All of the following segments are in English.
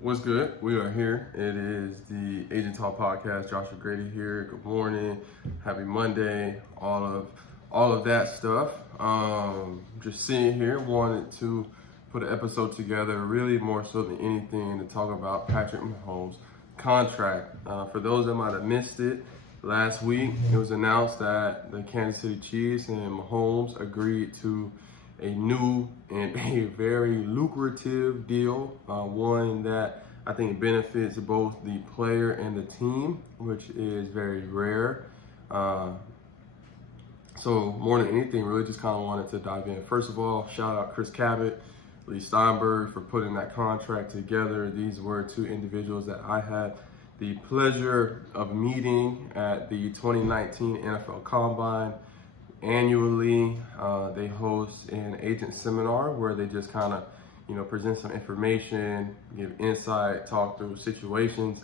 What's good? We are here. It is the Agent Talk Podcast. Joshua Grady here. Good morning. Happy Monday. All of that stuff. Just sitting here, wanted to put an episode together, really more so than anything, to talk about Patrick Mahomes' contract. For those that might have missed it, last week it was announced that the Kansas City Chiefs and Mahomes agreed to a new and a very lucrative deal, one that I think benefits both the player and the team, which is very rare. So more than anything, really just kind of wanted to dive in. First of all, shout out Chris Cabott, Leigh Steinberg for putting that contract together. These were two individuals that I had the pleasure of meeting at the 2019 NFL Combine. Annually, they host an agent seminar where they just kind of, present some information, give insight, talk through situations,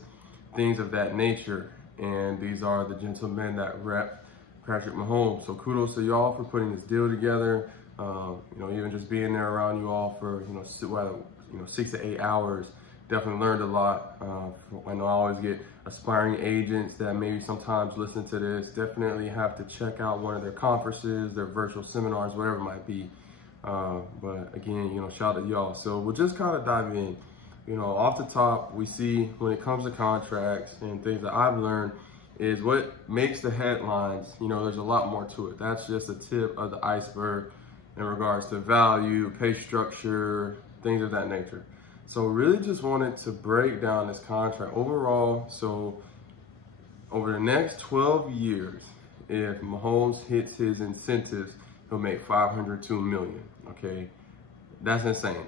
things of that nature. And these are the gentlemen that rep Patrick Mahomes. So kudos to y'all for putting this deal together. Even just being there around you all for 6 to 8 hours. Definitely learned a lot. I know I always get aspiring agents that maybe sometimes listen to this. Definitely have to check out one of their conferences, their virtual seminars, whatever it might be. But again, shout out to y'all. So we'll just kind of dive in. Off the top, we see when it comes to contracts and things that I've learned is what makes the headlines. There's a lot more to it. That's just the tip of the iceberg in regards to value, pay structure, things of that nature. So really just wanted to break down this contract overall. So over the next 12 years, if Mahomes hits his incentives, he'll make $502 million, okay? That's insane.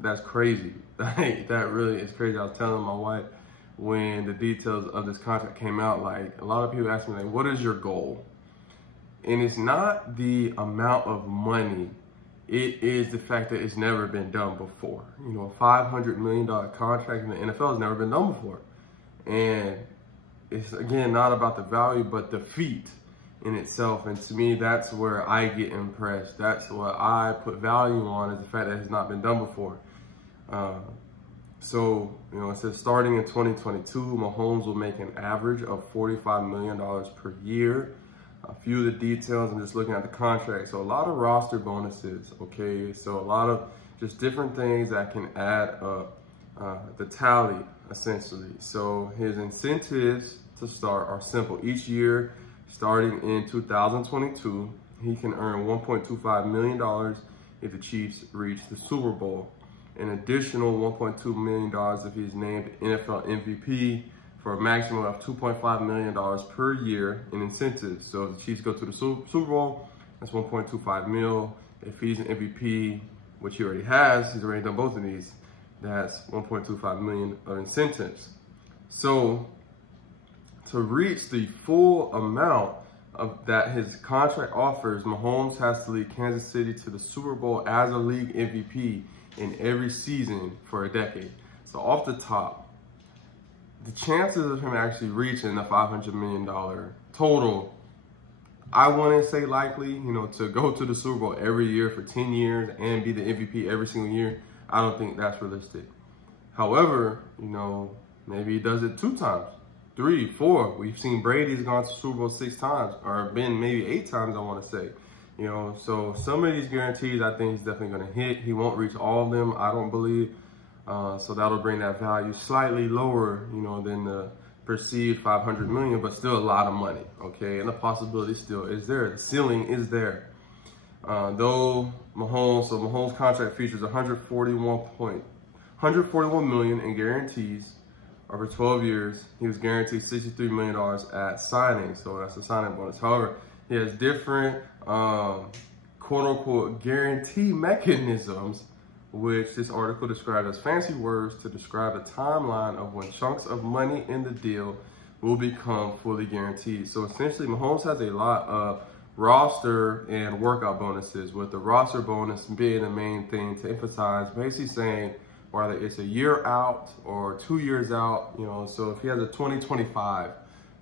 That's crazy. That really is crazy. I was telling my wife when the details of this contract came out, a lot of people ask me, what is your goal? And it's not the amount of money. It is the fact that it's never been done before. A $500 million contract in the NFL has never been done before. And it's, again, not about the value, but the feat in itself. And to me, that's where I get impressed. That's what I put value on, is the fact that it has not been done before. It says starting in 2022, Mahomes will make an average of $45 million per year. A few of the details, I'm just looking at the contract. So a lot of roster bonuses, okay? So a lot of just different things that can add up the tally, essentially. So his incentives to start are simple. Each year, starting in 2022, he can earn $1.25 million if the Chiefs reach the Super Bowl. An additional $1.2 million if he's named NFL MVP, for a maximum of $2.5 million per year in incentives. So if the Chiefs go to the Super Bowl, that's $1.25 million. If he's an MVP, which he already has, he's already done both of these, that's $1.25 million of incentives. So to reach the full amount of that his contract offers, Mahomes has to lead Kansas City to the Super Bowl as a league MVP in every season for a decade. So off the top, the chances of him actually reaching the $500 million total, I wouldn't say likely. To go to the Super Bowl every year for 10 years and be the MVP every single year, I don't think that's realistic. However, maybe he does it 2 times, 3, 4. We've seen Brady's gone to Super Bowl 6 times, or been maybe 8 times, I want to say. So some of these guarantees I think he's definitely going to hit. He won't reach all of them, I don't believe. So that'll bring that value slightly lower, than the perceived $500 million, but still a lot of money, okay? And the possibility still is there. The ceiling is there. Though Mahomes' contract features $141 million in guarantees over 12 years. He was guaranteed $63 million at signing, so that's a signing bonus. However, he has different quote-unquote guarantee mechanisms, which this article described as fancy words to describe the timeline of when chunks of money in the deal will become fully guaranteed. So essentially, Mahomes has a lot of roster and workout bonuses, with the roster bonus being the main thing to emphasize, basically saying whether it's a year out or 2 years out, so if he has a 2025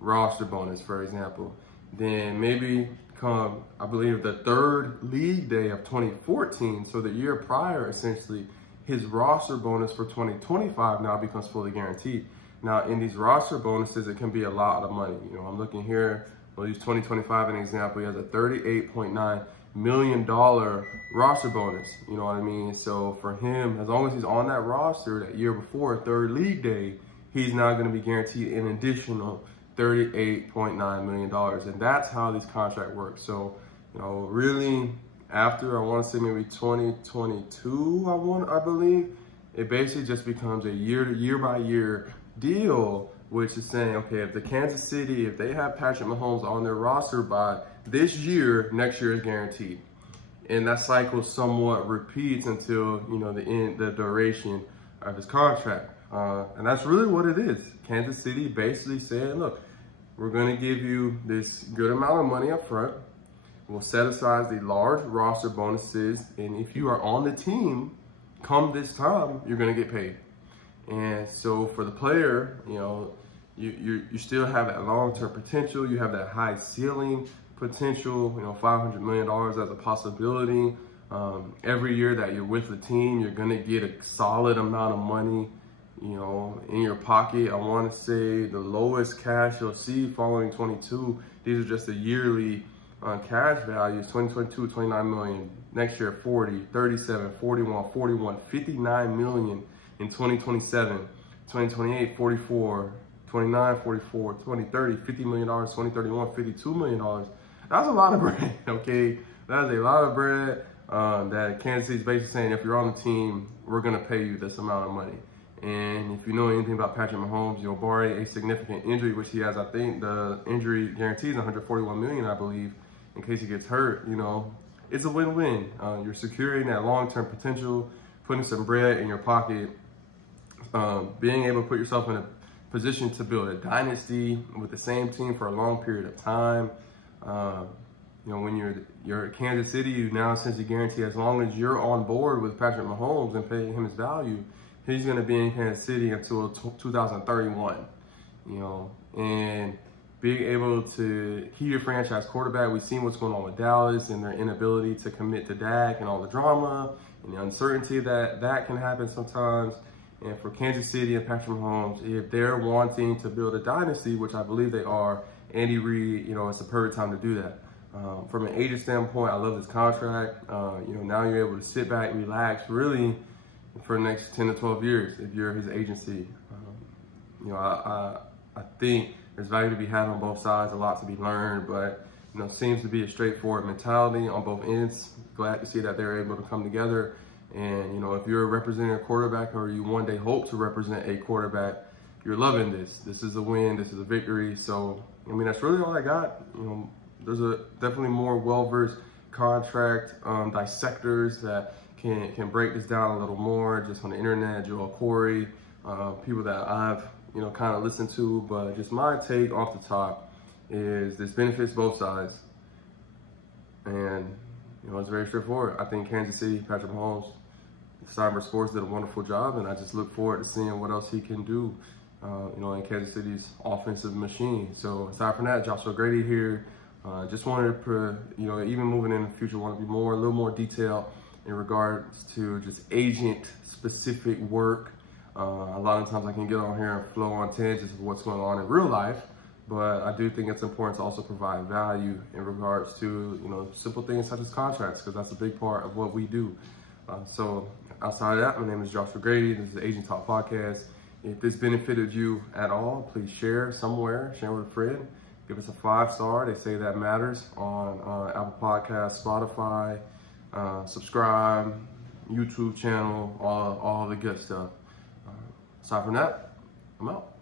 roster bonus, for example, then maybe come, I believe, the 3rd league day of 2014, so the year prior, essentially, his roster bonus for 2025 now becomes fully guaranteed. Now, in these roster bonuses, it can be a lot of money. You know, I'm looking here, we'll use 2025 as an example. He has a $38.9 million roster bonus. You know what I mean? So for him, as long as he's on that roster that year before, third league day, he's now going to be guaranteed an additional $38.9 million. And that's how this contract works. So, you know, really, after, I want to say maybe 2022, I believe, it basically just becomes a year by year deal, which is saying, okay, if the Kansas City, if they have Patrick Mahomes on their roster by this year, next year is guaranteed. And that cycle somewhat repeats until, you know, the duration of his contract. And that's really what it is. Kansas City basically saying, look, we're going to give you this good amount of money up front. We'll set aside the large roster bonuses. And if you are on the team, come this time, you're going to get paid. And so for the player, you know, you still have that long-term potential. You have that high ceiling potential, you know, $500 million as a possibility. Every year that you're with the team, you're going to get a solid amount of money, you know, in your pocket. I want to say the lowest cash you'll see following 22, these are just the yearly cash values. 2022, 29 million. Next year, 40, 37, 41, 41, 59 million in 2027. 2028, 44, 29, 44, 2030, $50 million, 2031, $52 million. That's a lot of bread, okay? That is a lot of bread that Kansas City's basically saying, if you're on the team, we're gonna pay you this amount of money. And if you know anything about Patrick Mahomes, you'll barring a significant injury, which he has, I think the injury guarantees $141 million, I believe, in case he gets hurt, you know, it's a win-win. You're securing that long-term potential, putting some bread in your pocket, being able to put yourself in a position to build a dynasty with the same team for a long period of time. You know, when you're at Kansas City, you now essentially guarantee, as long as you're on board with Patrick Mahomes and paying him his value, he's going to be in Kansas City until 2031. You know, and being able to keep your franchise quarterback. We've seen what's going on with Dallas and their inability to commit to Dak and all the drama and the uncertainty that can happen sometimes. And for Kansas City and Patrick Mahomes, if they're wanting to build a dynasty, which I believe they are, Andy Reid, you know, it's the perfect time to do that. From an agent standpoint, I love this contract. You know, now you're able to sit back, relax, really, for the next 10 to 12 years if you're his agency. You know, I think there's value to be had on both sides, a lot to be learned, but, you know, seems to be a straightforward mentality on both ends. Glad to see that they're able to come together. And, you know, if you're representing a quarterback or you one day hope to represent a quarterback, you're loving this. This is a win. This is a victory. So, I mean, that's really all I got. You know, there's definitely more well-versed contract dissectors that can break this down a little more just on the internet. Joel Corey, people that I've, you know, kind of listened to. But just my take off the top is this benefits both sides. And, you know, it's very straightforward. I think Kansas City, Patrick Mahomes, Steinberg Sports did a wonderful job, and I just look forward to seeing what else he can do, you know, in Kansas City's offensive machine. So aside from that, Joshua Grady here. Just wanted to, you know, even moving in the future, want to be a little more detailed in regards to just agent-specific work. A lot of times I can get on here and flow on tangents of what's going on in real life, but I do think it's important to also provide value in regards to, you know, simple things such as contracts, because that's a big part of what we do. So outside of that, my name is Joshua Grady. This is the Agent Talk Podcast. If this benefited you at all, please share somewhere, share with a friend. Give us a 5-star. They say that matters on Apple Podcasts, Spotify, subscribe, YouTube channel, all the good stuff. Aside from that, I'm out.